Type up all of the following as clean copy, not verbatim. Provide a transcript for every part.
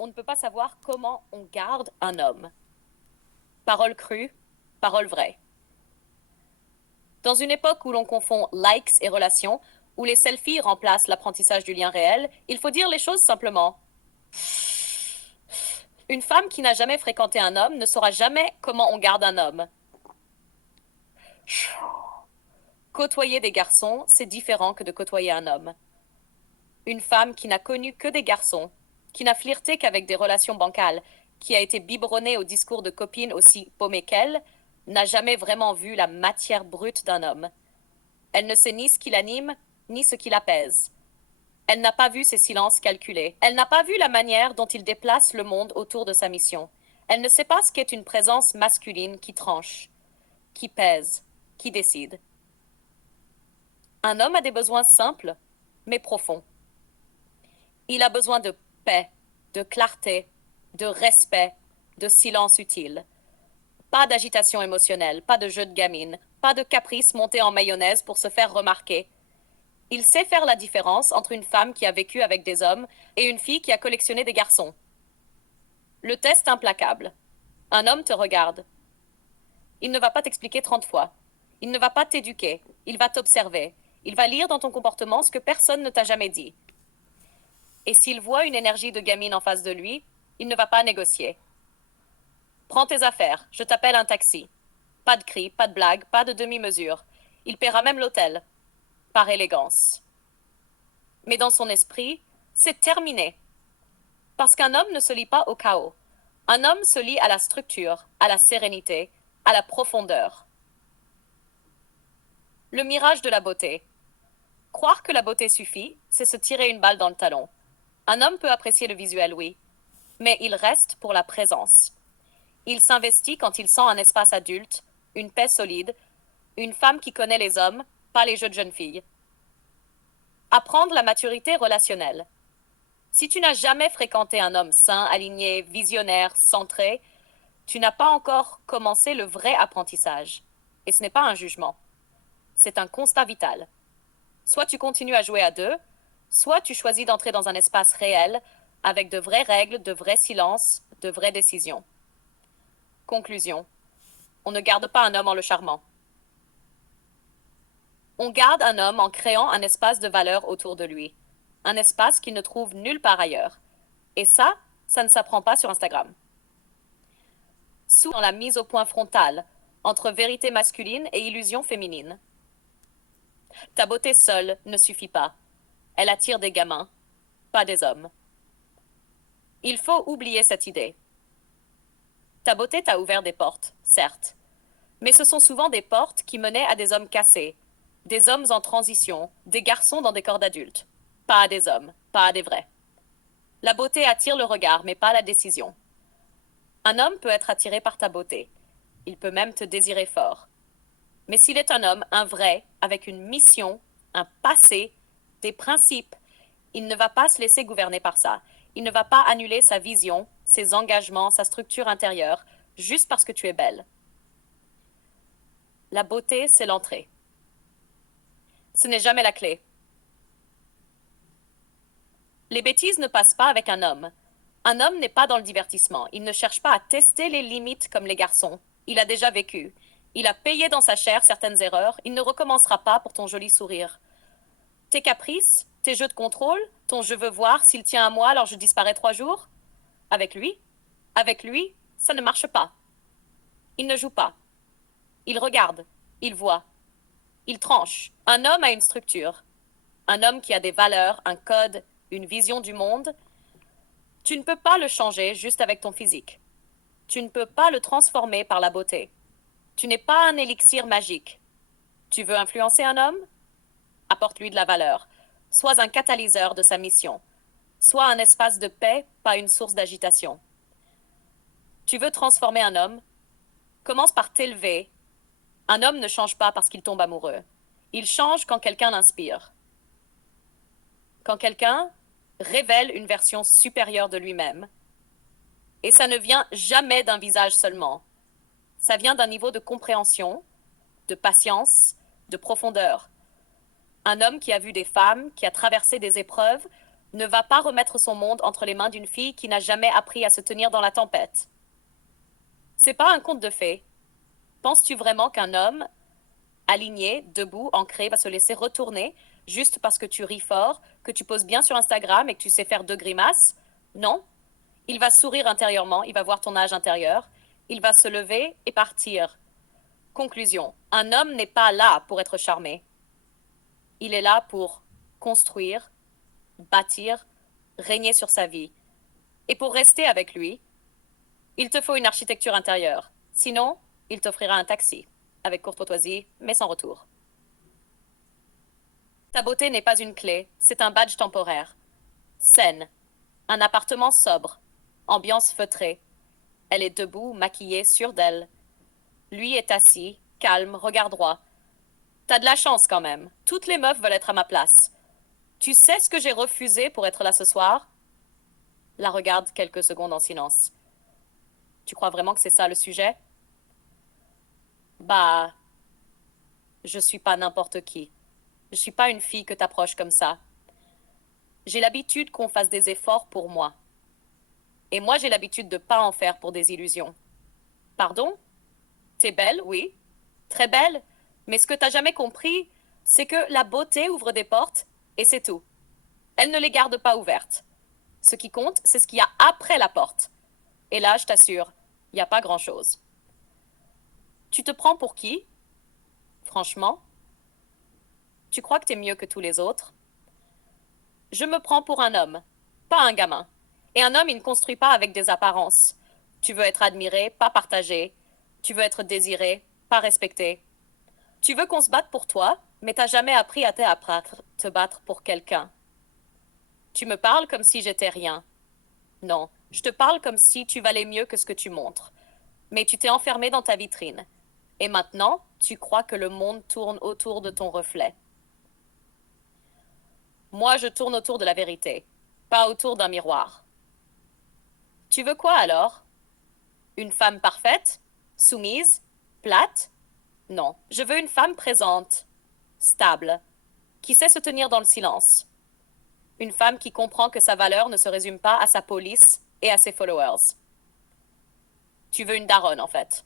on ne peut pas savoir comment on garde un homme. Parole crue, parole vraie. Dans une époque où l'on confond likes et relations, où les selfies remplacent l'apprentissage du lien réel, il faut dire les choses simplement. Une femme qui n'a jamais fréquenté un homme ne saura jamais comment on garde un homme. Côtoyer des garçons, c'est différent que de côtoyer un homme. Une femme qui n'a connu que des garçons, qui n'a flirté qu'avec des relations bancales, qui a été biberonnée au discours de copines aussi paumées qu'elle, n'a jamais vraiment vu la matière brute d'un homme. Elle ne sait ni ce qui l'anime, ni ce qui l'apaise. Elle n'a pas vu ses silences calculés. Elle n'a pas vu la manière dont il déplace le monde autour de sa mission. Elle ne sait pas ce qu'est une présence masculine qui tranche, qui pèse, qui décide. Un homme a des besoins simples, mais profonds. Il a besoin de paix, de clarté, de respect, de silence utile. Pas d'agitation émotionnelle, pas de jeu de gamine, pas de caprice monté en mayonnaise pour se faire remarquer. Il sait faire la différence entre une femme qui a vécu avec des hommes et une fille qui a collectionné des garçons. Le test implacable. Un homme te regarde. Il ne va pas t'expliquer 30 fois. Il ne va pas t'éduquer. Il va t'observer. Il va lire dans ton comportement ce que personne ne t'a jamais dit. Et s'il voit une énergie de gamine en face de lui, il ne va pas négocier. Prends tes affaires, je t'appelle un taxi. Pas de cris, pas de blagues, pas de demi-mesure. Il paiera même l'hôtel. Par élégance. Mais dans son esprit, c'est terminé. Parce qu'un homme ne se lie pas au chaos. Un homme se lie à la structure, à la sérénité, à la profondeur. Le mirage de la beauté. Croire que la beauté suffit, c'est se tirer une balle dans le talon. Un homme peut apprécier le visuel, oui, mais il reste pour la présence. Il s'investit quand il sent un espace adulte, une paix solide, une femme qui connaît les hommes, pas les jeux de jeunes filles. Apprendre la maturité relationnelle. Si tu n'as jamais fréquenté un homme sain, aligné, visionnaire, centré, tu n'as pas encore commencé le vrai apprentissage. Et ce n'est pas un jugement. C'est un constat vital. Soit tu continues à jouer à deux, soit tu choisis d'entrer dans un espace réel, avec de vraies règles, de vrais silences, de vraies décisions. Conclusion. On ne garde pas un homme en le charmant. On garde un homme en créant un espace de valeur autour de lui. Un espace qu'il ne trouve nulle part ailleurs. Et ça ne s'apprend pas sur Instagram. Sous dans la mise au point frontale, entre vérité masculine et illusion féminine. Ta beauté seule ne suffit pas. Elle attire des gamins, pas des hommes. Il faut oublier cette idée. Ta beauté t'a ouvert des portes, certes, mais ce sont souvent des portes qui menaient à des hommes cassés, des hommes en transition, des garçons dans des corps d'adultes. Pas à des hommes, pas à des vrais. La beauté attire le regard, mais pas la décision. Un homme peut être attiré par ta beauté. Il peut même te désirer fort. Mais s'il est un homme, un vrai, avec une mission, un passé, des principes, il ne va pas se laisser gouverner par ça. Il ne va pas annuler sa vision, ses engagements, sa structure intérieure, juste parce que tu es belle. La beauté, c'est l'entrée. Ce n'est jamais la clé. Les bêtises ne passent pas avec un homme. Un homme n'est pas dans le divertissement. Il ne cherche pas à tester les limites comme les garçons. Il a déjà vécu. Il a payé dans sa chair certaines erreurs. Il ne recommencera pas pour ton joli sourire. Tes caprices, tes jeux de contrôle, ton je veux voir s'il tient à moi alors je disparais 3 jours. Avec lui, ça ne marche pas. Il ne joue pas. Il regarde. Il voit. Il tranche. Un homme a une structure. Un homme qui a des valeurs, un code, une vision du monde. Tu ne peux pas le changer juste avec ton physique. Tu ne peux pas le transformer par la beauté. Tu n'es pas un élixir magique. Tu veux influencer un homme? Apporte-lui de la valeur. Sois un catalyseur de sa mission. Sois un espace de paix, pas une source d'agitation. Tu veux transformer un homme? Commence par t'élever. Un homme ne change pas parce qu'il tombe amoureux. Il change quand quelqu'un l'inspire. Quand quelqu'un révèle une version supérieure de lui-même. Et ça ne vient jamais d'un visage seulement. Ça vient d'un niveau de compréhension, de patience, de profondeur. Un homme qui a vu des femmes, qui a traversé des épreuves, Ne va pas remettre son monde entre les mains d'une fille qui n'a jamais appris à se tenir dans la tempête. C'est pas un conte de fées. Penses-tu vraiment qu'un homme, aligné, debout, ancré, va se laisser retourner juste parce que tu ris fort, que tu poses bien sur Instagram et que tu sais faire 2 grimaces? Non. Il va sourire intérieurement, il va voir ton âge intérieur, il va se lever et partir. Conclusion. Un homme n'est pas là pour être charmé. Il est là pour construire, bâtir, régner sur sa vie. Et pour rester avec lui, il te faut une architecture intérieure. Sinon, il t'offrira un taxi, avec courtoisie, mais sans retour. Ta beauté n'est pas une clé, c'est un badge temporaire. Saine. Un appartement sobre. Ambiance feutrée. Elle est debout, maquillée, sûre d'elle. Lui est assis, calme, regard droit. T'as de la chance quand même. Toutes les meufs veulent être à ma place. Tu sais ce que j'ai refusé pour être là ce soir? La regarde quelques secondes en silence. Tu crois vraiment que c'est ça le sujet? Bah, je suis pas n'importe qui. Je suis pas une fille que t'approches comme ça. J'ai l'habitude qu'on fasse des efforts pour moi. Et moi, j'ai l'habitude de pas en faire pour des illusions. Pardon? T'es belle, oui. Très belle. Mais ce que t'as jamais compris, c'est que la beauté ouvre des portes, et c'est tout. Elle ne les garde pas ouvertes. Ce qui compte, c'est ce qu'il y a après la porte. Et là, je t'assure, il n'y a pas grand-chose. Tu te prends pour qui? Franchement? Tu crois que t'es mieux que tous les autres? Je me prends pour un homme, pas un gamin. Et un homme, il ne construit pas avec des apparences. Tu veux être admiré, pas partagé. Tu veux être désiré, pas respecté. Tu veux qu'on se batte pour toi, mais t'as jamais appris à te battre pour quelqu'un. Tu me parles comme si j'étais rien. Non, je te parle comme si tu valais mieux que ce que tu montres. Mais tu t'es enfermé dans ta vitrine. Et maintenant, tu crois que le monde tourne autour de ton reflet. Moi, je tourne autour de la vérité, pas autour d'un miroir. Tu veux quoi alors? Une femme parfaite? Soumise? Plate? Non, je veux une femme présente, stable, qui sait se tenir dans le silence. Une femme qui comprend que sa valeur ne se résume pas à sa police et à ses followers. Tu veux une daronne, en fait.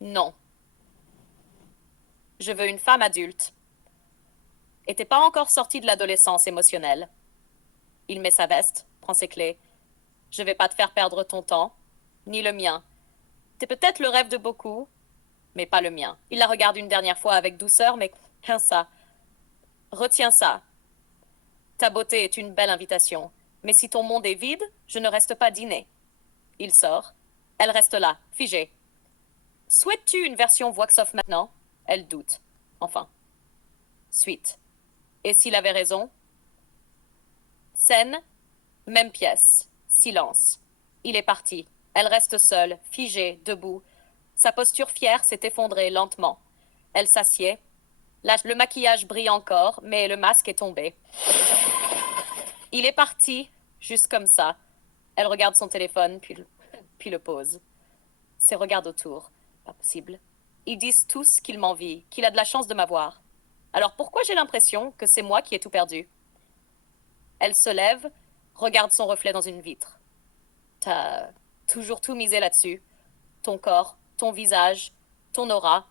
Non. Je veux une femme adulte. Et t'es pas encore sortie de l'adolescence émotionnelle. Il met sa veste, prend ses clés. Je vais pas te faire perdre ton temps, ni le mien. T'es peut-être le rêve de beaucoup, mais pas le mien. Il la regarde une dernière fois avec douceur, mais retiens ça. Retiens ça. Ta beauté est une belle invitation. Mais si ton monde est vide, je ne reste pas dîner. Il sort. Elle reste là, figée. Souhaites-tu une version voix off maintenant? Elle doute. Enfin. Suite. Et s'il avait raison? Scène, même pièce. Silence. Il est parti. Elle reste seule, figée, debout. Sa posture fière s'est effondrée lentement. Elle s'assied. Là, le maquillage brille encore, mais le masque est tombé. Il est parti, juste comme ça. Elle regarde son téléphone, puis le pose. Ses regards autour. Pas possible. Ils disent tous qu'il m'envie, qu'il a de la chance de m'avoir. Alors pourquoi j'ai l'impression que c'est moi qui ai tout perdu? Elle se lève, regarde son reflet dans une vitre. T'as toujours tout misé là-dessus. Ton corps, ton visage, ton aura.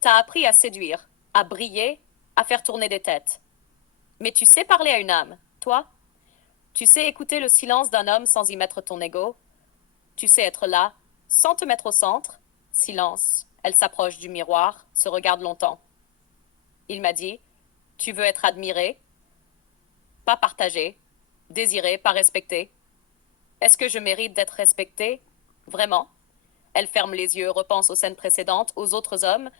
T'as appris à séduire, à briller, à faire tourner des têtes. Mais tu sais parler à une âme, toi? Tu sais écouter le silence d'un homme sans y mettre ton ego? Tu sais être là, sans te mettre au centre? Silence. Elle s'approche du miroir, se regarde longtemps. Il m'a dit, tu veux être admiré, pas partagé, désiré, pas respecté. Est-ce que je mérite d'être respectée? Vraiment? Elle ferme les yeux, repense aux scènes précédentes, aux autres hommes,